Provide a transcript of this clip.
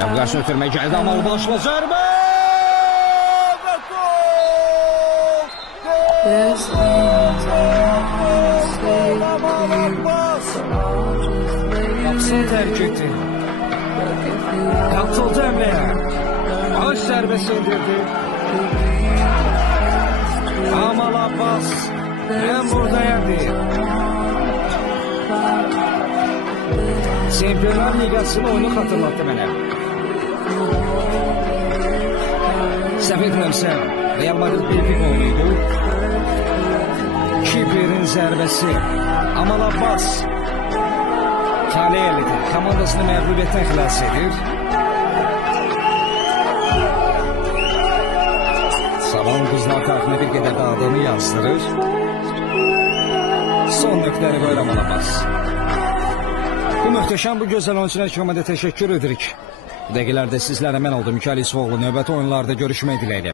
Dəvqəsi ötürmək gəldi, amma başla zərbə! Və gol! Aman Abbas! Qapısını tərk etdi. Qatıldı Əmrəyə. Ağaç zərbəsi indirdi. Aman Abbas, mən buradayam deyir. Şampiyonlar Ligasının oyunu xatırlatdı mənə. Səhv etmirəmsə, Real Madrid Benfica oyunuydu. Kiperin zərbəsi. Amal Abbas Taliyelidir. Komandasını məğlubiyyətdən xilas edir. Salam qızlar tarixine bir qədər də adını yazdırır. Son nöqtəni qoyur Amal Abbas. Bu möhtəşəm, bu gözəl oyunçular komanda təşəkkür edirik. Bu dəqiqələrdə sizlərə mən oldum. Mikail İsfoğlu, növbəti oyunlarda görüşmək diləyilə.